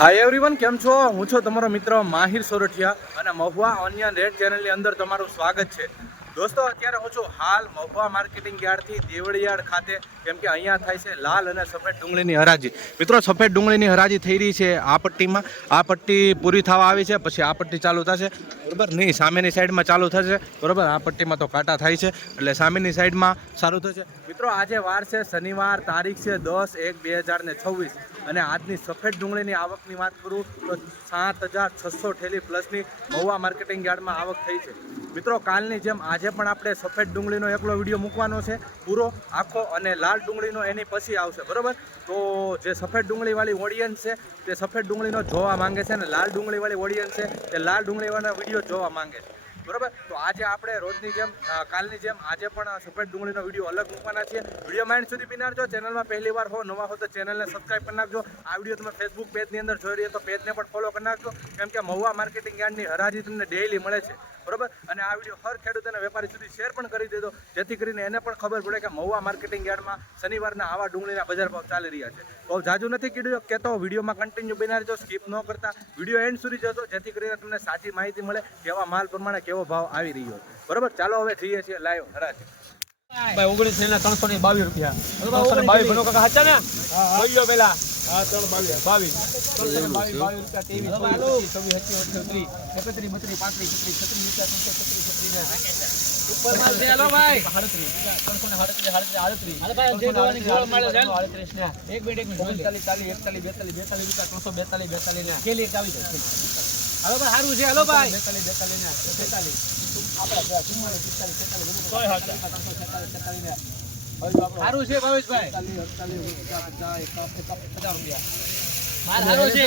Hi everyone, કેમ છો? હું છું તમારો મિત્ર માહિર સોરઠિયા અને મહુવા ઓનિયન રેડ ચેનલની અંદર તમારું સ્વાગત છે. દોસ્તો, અત્યારે હું છું હાલ મહુવા માર્કેટિંગ યાર્ડથી દેવળિયાળ ખાતે, કેમ કે અહીંયા થાય છે લાલ અને સફેદ ડુંગળીની હરાજી. મિત્રો, સફેદ ડુંગળીની હરાજી થઈ રહી છે આ પટ્ટીમાં. આ પટ્ટી પૂરી થવા આવી છે, પછી આ પટ્ટી ચાલુ થશે, બરાબર? નહીં, સામેની સાઈડમાં ચાલુ થશે, બરાબર? આ પટ્ટીમાં તો કાંટા થાય છે, એટલે સામેની સાઈડમાં સારું થશે. મિત્રો, આજે વાર છે શનિવાર, તારીખ છે 10/1/2026 અને આજની સફેદ ડુંગળીની આવકની વાત કરું તો 7,600 ઠેલી પ્લસની મહુવા માર્કેટિંગ યાર્ડમાં આવક થઈ છે. મિત્રો, કાલની જેમ આજે પણ આપણે સફેદ ડુંગળીનો એકલો વિડીયો મૂકવાનો છે પૂરો આખો, અને લાલ ડુંગળીનો એની પછી આવશે, બરાબર? તો જે સફેદ ડુંગળીવાળી ઓડિયન્સ છે તે સફેદ ડુંગળીનો જોવા માંગે છે, અને લાલ ડુંગળીવાળી ઓડિયન્સ છે તે લાલ ડુંગળીવાળા વિડીયો જોવા માંગે છે, બરાબર? તો આજે આપણે રોજની જેમ કાલની જેમ આજે પણ સફેદ ડુંગળીનો વિડીયો અલગ મૂકવાના છીએ. વિડીયો માઇન્ડ સુધી બિનારજો. ચેનલમાં પહેલી વાર હો, નવા હો તો ચેનલને સબસ્ક્રાઈબ કરી નાખજો. આ વિડીયો તમે ફેસબુક પેજની અંદર જોઈ રહ્યા તો પેજને પણ ફોલો કરી નાખજો, કેમ કે મહુવા માર્કેટિંગ યાર્ડની હરાજી તમને ડેઈલી મળે છે, બરાબર? અને આ વિડીયો હર ખેડૂત અને વેપારી સુધી શેર પણ કરી દેજો, જેથી કરીને એને પણ ખબર પડે કે મહુવા માર્કેટિંગ યાર્ડમાં શનિવારના આવા ડુંગળીના બજાર ભાવ ચાલી રહ્યા છે. બહુ જાજુ નથી કહેતો, વિડીયોમાં કન્ટિન્યુ બિનારજો, સ્કીપ ન કરતા વિડીયો એન્ડ સુધી જજો, જેથી કરીને તમને સાચી માહિતી મળે કેવા માલ પ્રમાણે કેવો ભાવ આવી રહ્યો છે, બરાબર? ચાલો હવે જઈએ છીએ લાઈવ હરાજી. ભાઈ 19 રૂપિયા 322 ભનો કાકા સાચા ને જોઈયો પેલા હા 322 22 ઉપર માલ દે હાલો ભાઈ 337 એક મિનિટ 42 ને કેલી આવી જાય. હાલો ભાઈ સારું છે, હાલો ભાઈ 42 સારું છે ભાવેશભાઈ, 50 રૂપિયા માલ સારો છે.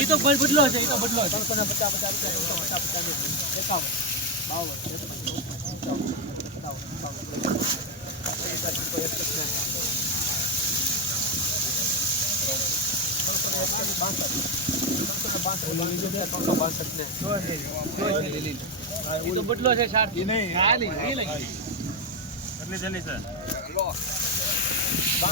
ઈ તો બદલો છે, ઈ તો બદલો 352 બદલો છે. શાર્ટી નહીં હાલી ઈ લઈ એટલે જલ્દી સર 32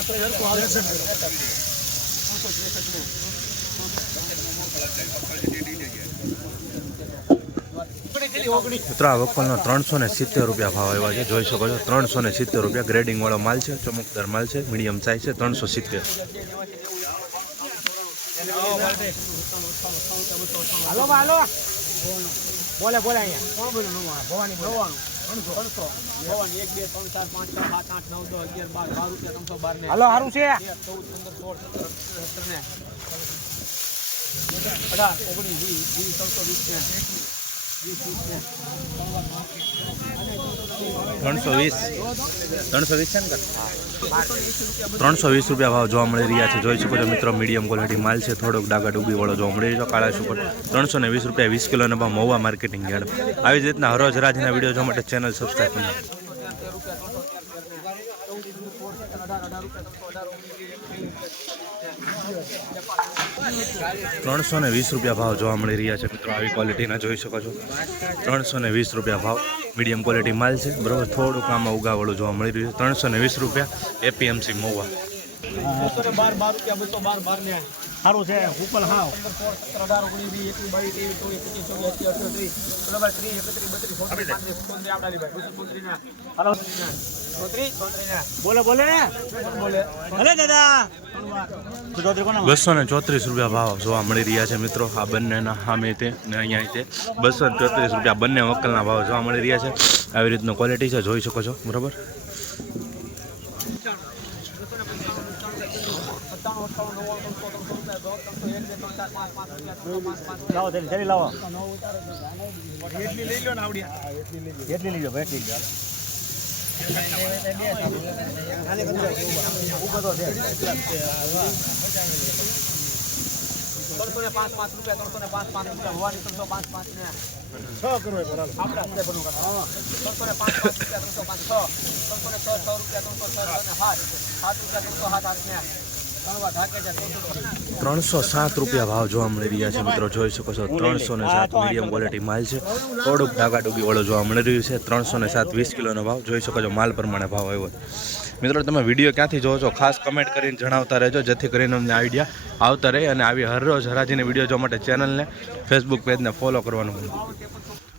મિત્રો, આ વકલનો 370 રૂપિયા ભાવ આવ્યા છે, જોઈ શકો છો. 370 રૂપિયા ગ્રેડિંગ વાળો માલ છે, ચમકદાર માલ છે, મીડિયમ સાઇઝ છે. 370. હાલો હાલો બોલે બોલે અહીંયા કોણ બોલે ભવાની ભવાની 300 ભવાની 1 2 3 4 5 6 7 8 9 10 11 12 રૂપિયા 312 ને હાલો સારું છે 320 રૂપિયા ભાવ જોવા મળી રહ્યા છે, જોઈ શકો છો મિત્રો. મીડિયમ ક્વોલિટી માલ છે, થોડોક ડાગા ડૂબી વાળો જોવા મળી રહ્યો છે. કાળા સુપર 320 રૂપિયા 20 કિલોના ભાવ મહુવા માર્કેટિંગ યાર્ડ. આવી જ રીતના હરોજ રાજના વિડીયો જોવા માટે ચેનલ સબસ્ક્રાઈબ કરી નાખો. 320 રૂપિયા ભાવ જોવા મળી રહ્યા છે મિત્રો. આવી ક્વોલિટીના જોઈ શકો છો. 320 રૂપિયા ભાવ મીડિયમ ક્વોલિટી માલ છે, બરાબર? થોડુંક આમાં ઉગાવાળું જોવા મળી રહ્યું છે. 320 રૂપિયા એપીએમસી મહુવા. 212 રૂપિયા 212 ને સારું છે. ઉપર હાવ 18 19 20 21 22 બોલે ભલે દાદા 234 રૂપિયા ભાવ જોવા મળી રહ્યા છે મિત્રો. આ બંનેના સામે તે ને અહીંયા તે 234 રૂપિયા બંને વકલના ભાવ જોવા મળી રહ્યા છે. આવી રીતનું ક્વોલિટી છે, જોઈ શકો છો, બરાબર? લાવો એટલી લઈ લો ને આવડી એટલી લઈ લો ભાઈ, એટલી લો. 305 રૂપિયા હોવાની 305 ને 6 કરો આપણે બનો કરતા 305 રૂપિયા 305 307 રૂપિયા ભાવ જોવા મળી રહ્યા છે મિત્રો. જોઈ શકો છો 307 મીડિયમ ક્વોલિટી માલ છે, થોડુંક ડાગાડુગી વાળો જોવા મળી રહ્યું છે. 307 20 કિલોનો ભાવ જોઈ શકો છો. માલ પ્રમાણે ભાવ આવ્યો. મિત્રો તમે વિડીયો ક્યાંથી જોવો છો ખાસ કમેન્ટ કરીને જણાવતા રહેજો, જેથી કરીને અમને આઈડિયા આવતા રહે. અને આવી હરરોજ હરાજીની વિડીયો જોવા માટે ચેનલને ફેસબુક પેજને ફોલો કરવાનું ભૂલતા.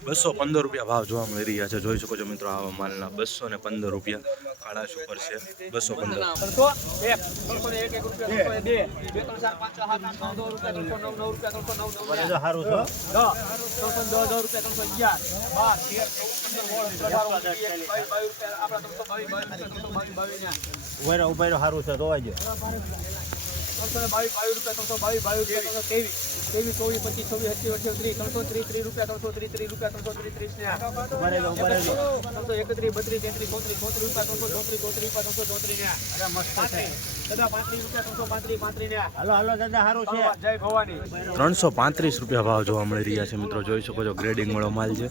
215 રૂપિયા ભાવ જોવા મળી રહ્યા છે. જોઈ શકો છો મિત્રો આવા માલના 215 રૂપિયા કાળા સુપર છે. 335 રૂપિયા ભાવ જોવા મળી રહ્યા છે મિત્રો. જોઈ શકો છો ગ્રેડિંગ વાળો માલ છે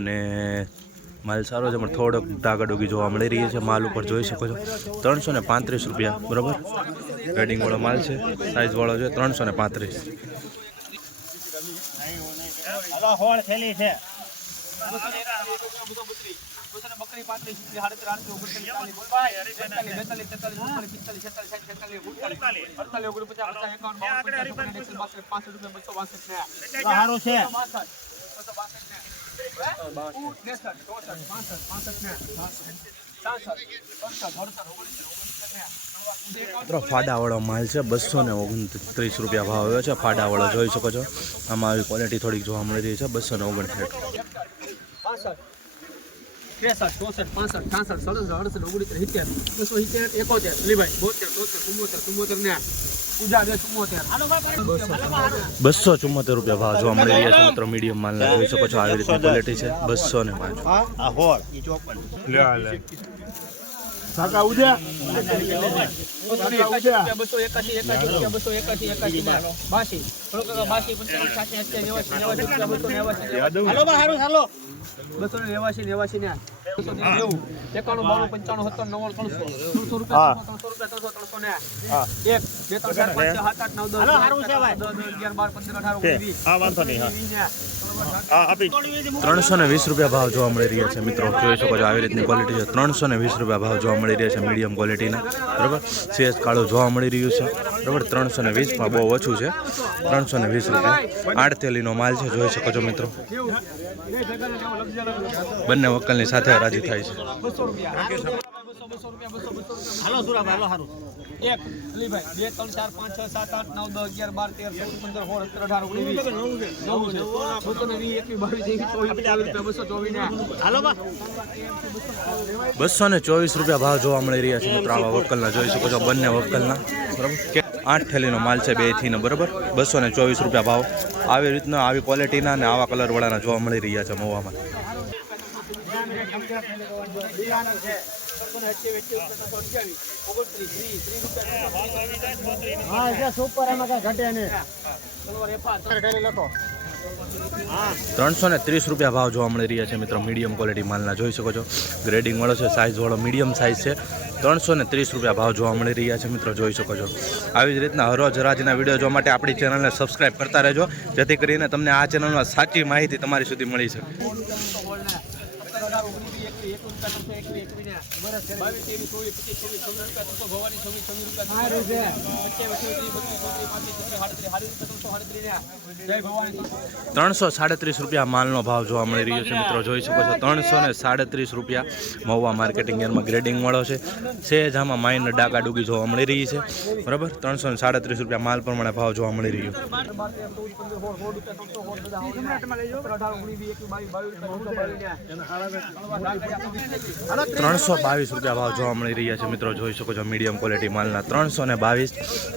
અને માલ સારો છે પણ થોડોક ડાગાડોગી જોવા મળી રહી છે. માલ ઉપર જોઈ શકો છો 335 રૂપિયા બરાબર. ગ્રેડિંગ વાળો માલ છે, સાઈઝ વાળો છે. 335. ફાડાવાળો માલ છે. 229 રૂપિયા ભાવ આવ્યો છે. ફાડાવાળો જોઈ શકો છો. આમાં આવી ક્વોલિટી થોડીક જોવા મળી રહી છે. 259. 63, 64, 65, 66, 67, 68, 69, 70, 270, 71, 274 રૂપિયા ભાવ જોવા મળી રહ્યા છે મિત્રો. મીડિયમ માલના જોઈ શકો છો. આવી રીતની ક્વોલિટી છે. 320 રૂપિયા ભાવ જોવા મળી રહ્યા છે મિત્રો. જોઈ શકો છો આવી રીતની ક્વોલિટી છે. 320 રૂપિયા ભાવ જોવા મળી રહ્યા છે મીડિયમ ક્વોલિટીના બરાબર. CS કાળું જોવા મળી રહ્યું છે બરાબર. 320 માં બહુ ઓછું છે. 320 રૂપિયા 8 થેલીનો માલ છે. જોઈ શકો છો મિત્રો. બંને વકલની સાથે રાજી થાય છે. ₹224 ભાવ જોવા મળી રહ્યા છે મિત્રો. આવા વકલના જોઈ શકો છો. બંને વકલના બરાબર. 8 થેલીનો માલ છે 2 થી બરાબર. ₹224 ભાવ. આવી રીતના આવી ક્વોલિટીના અને આવા કલર વાળાના જોવા મળી રહ્યા છે મહુવામાં. ₹330 ભાવ જોવા મળી રહ્યા છે મિત્રો. મીડિયમ ક્વોલિટી માલના જોઈ શકો છો. ગ્રેડિંગ વાળો છે, સાઇઝ વાળો મીડિયમ સાઇઝ છે. ₹330 ભાવ જોવા મળી રહ્યા છે મિત્રો. જોઈ શકો છો. આવી જ રીતના હરોજ હરાજીના વિડીયો જોવા માટે આપણી ચેનલને સબસ્ક્રાઇબ કરતા રહેજો, જેથી કરીને તમને આ ચેનલમાં સાચી માહિતી તમારી સુધી મળી શકે. ₹337 માલનો ભાવ જોવા મળી રહ્યો છે મિત્રો. જોઈ શકો છો. ₹337 મહુવા માર્કેટિંગ યાર્ડમાં ગ્રેડિંગ વાળો છે. સેજામાં માઇનર ડાગાડુગી જોવા મળી રહી છે બરાબર. ₹337 માલ પ્રમાણે ભાવ જોવા મળી રહ્યો. ₹322 ભાવ જોવા મળી રહ્યા છે મિત્રો. જોઈ શકો છો. મીડિયમ ક્વોલિટી માલના 322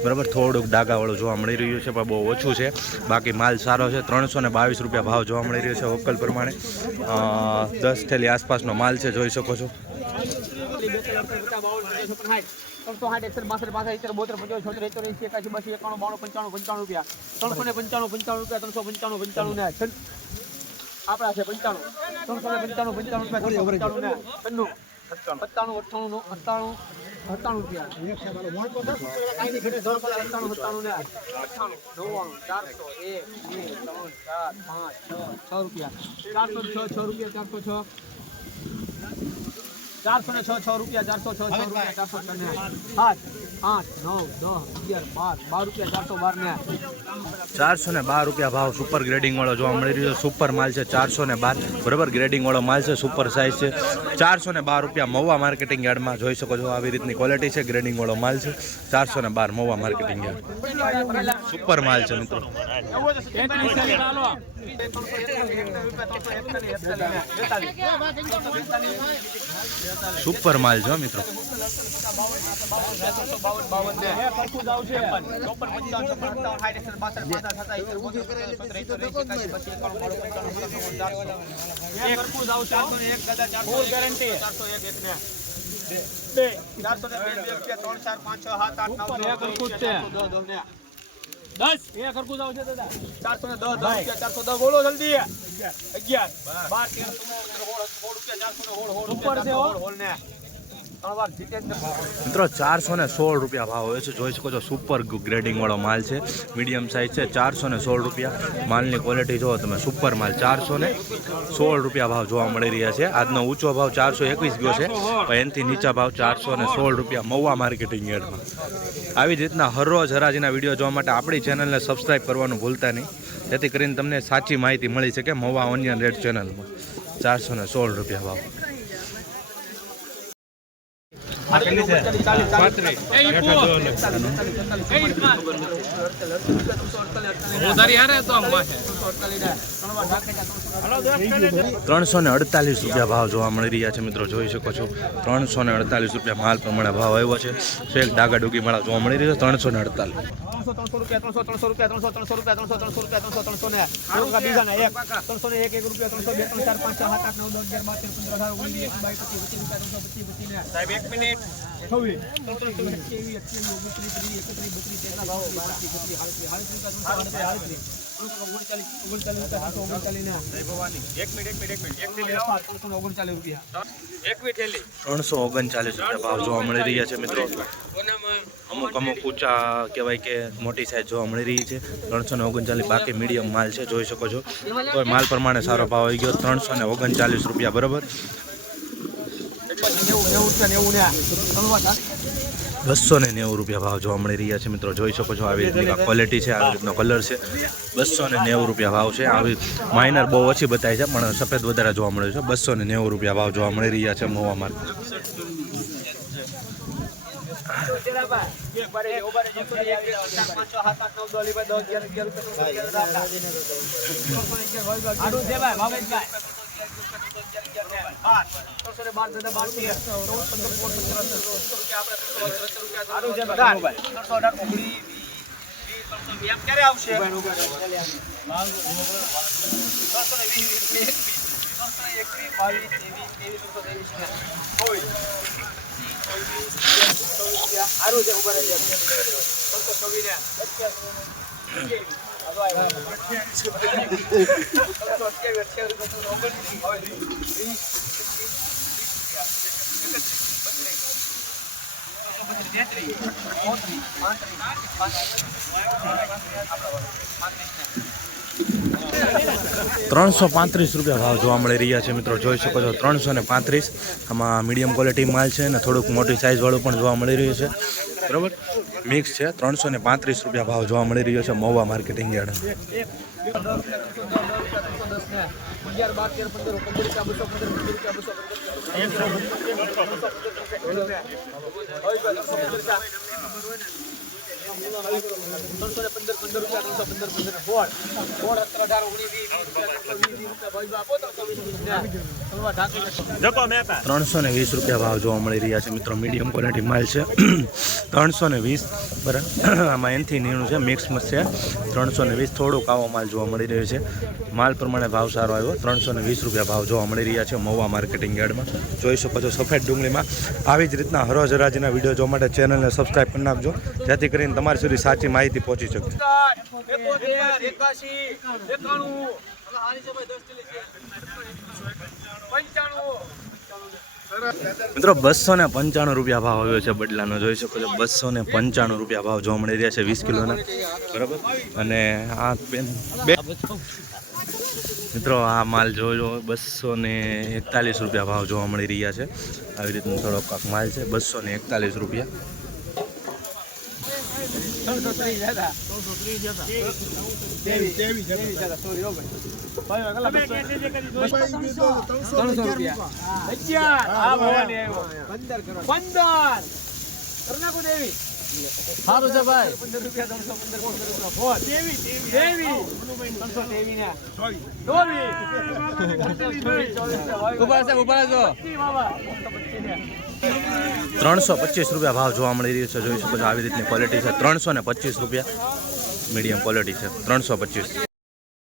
બરાબર. થોડુંક ડાગાવાળું જોવા મળી રહ્યું છે પણ બહુ ઓછું છે. બાકી માલ સારો છે. ₹322 ભાવ જોવા મળી રહ્યો છે વકલ પ્રમાણે. 10 થેલી આસપાસનો માલ છે. જોઈ શકો છો. 406 રૂપિયા 406 406 રૂપિયા 406 રૂપિયા 406 412 રૂપિયા ભાવ સુપર ગ્રેડિંગ વાળો જોવા મળી રહ્યો છે. સુપર માલ છે 412 બરાબર. ગ્રેડિંગ વાળો માલ છે, સુપર સાઇઝ છે. 412 રૂપિયા મહુવા માર્કેટિંગ યાર્ડમાં જોઈ શકો છો. આવી રીતની ક્વોલિટી છે. ગ્રેડિંગ વાળો માલ છે 412 મહુવા માર્કેટિંગ યાર્ડ. સુપર માલ છે મિત્રો. સુપર માલ છે મિત્રો. બોલો જલ્દી 11 12 મિત્રો 416 રૂપિયા ભાવ હોય છે. જોઈ શકો છો સુપર ગ્રેડિંગ વાળો માલ છે. મીડિયમ સાઇઝ છે. 416 રૂપિયા. માલની ક્વોલિટી જોવો તમે. સુપર માલ 416 રૂપિયા ભાવ જોવા મળી રહ્યા છે. આજનો ઊંચો ભાવ 421 ગયો છે, પણ એનાથી નીચા ભાવ 416 રૂપિયા મહુવા માર્કેટિંગ યાર્ડમાં. આવી જ રીતના હરરોજ હરાજીના વિડીયો જોવા માટે આપણી ચેનલને સબસ્ક્રાઈબ કરવાનું ભૂલતા નહીં, જેથી કરીને તમને સાચી માહિતી મળી શકે મહુવા ઓનિયન રેટ ચેનલમાં. 416 રૂપિયા ભાવ. ₹348 ભાવ જોવા મળી રહ્યા છે મિત્રો. જોઈ શકો છો 348 રૂપિયા માલ પ્રમાણે ભાવ આવ્યો છે. શેક ડાગા ડુગી માળા જોવા મળી રહ્યો છે 348. 300 રૂપિયા 300 રૂપિયા 300 રૂપિયા 300 ને 301 બીજાના 1 301 રૂપિયા 302 3 4 5 6 7 8 9 10 11 12 13 15 16 17 સાહેબ 1 મિનિટ 339 ભાવ જોવા મળી રહ્યા છે મિત્રો. અમુક ઊંચા કહેવાય કે મોટી સાઈઝ જોવા મળી રહી છે. 339. બાકી મીડિયમ માલ છે. જોઈ શકો છો. તો માલ પ્રમાણે સારો ભાવ આવી ગયો. 339 રૂપિયા બરાબર. 290 રૂપિયા ભાવ જોવા મળી રહ્યા છે મિત્રો. જોઈ શકો છો. આવી રીતની ક્વોલિટી છે. આવી રીતનો કલર છે. 290 રૂપિયા ભાવ છે. આવી માઇનર બહુ ઓછી બતાવી છે, પણ સફેદ વધારે જોવા મળે છે. 290 રૂપિયા ભાવ જોવા મળી રહ્યા છે મહુવા માર્કેટ. ક્યારે આવશે? ₹335 ભાવ જોવા મળી રહ્યા છે મિત્રો. જોઈ શકો છો 335. આમાં મીડિયમ ક્વોલિટી માલ છે અને થોડુંક મોટી સાઇઝ વાળું પણ જોવા મળી રહ્યું છે. બરાબર, મિક્સ છે. 335 રૂપિયા ભાવ જોવા મળી રહ્યો છે મહુવા માર્કેટિંગ યાર્ડ. 320 રૂપિયા ભાવ જોવા મળી રહ્યા છે મિત્રો. મીડિયમ ક્વોલિટી માલ છે. 320 બરાબર. આમાં એનથી 90 છે. મિક્સમાં છે. 320. થોડુંક આવો માલ જોવા મળી રહ્યો છે. માલ પ્રમાણે ભાવ સારો આવ્યો. 320 રૂપિયા ભાવ જોવા મળી રહ્યા છે મહુવા માર્કેટિંગ યાર્ડમાં. જોઈ શકો છો સફેદ ડુંગળીમાં. આવી જ રીતના હરોજ હરાજીના વિડીયો જોવા માટે ચેનલને સબસ્ક્રાઈબ કરી નાખજો, જેથી કરીને તમારી સુધી સાચી માહિતી પહોંચી શકે. મિત્રો 295 રૂપિયા ભાવ આવ્યો છે બદલાનો. જોઈ શકો છો 295 રૂપિયા ભાવ જોવા મળી રહ્યા છે 20 કિલોના. બરાબર. અને આ બે મિત્રો આ માલ જોજો 241 રૂપિયા ભાવ જોવા મળી રહ્યા છે. આવી રીતનું થોડોક કાંક માલ છે 241 રૂપિયા. સારું છે ભાઈ. ઉભા છો 325 રૂપિયા ભાવ જોવા મળી રહ્યો છે. જોઈ શકો છો આવી રીતની ક્વોલિટી છે. 325 રૂપિયા મીડિયમ ક્વોલિટી છે. 325.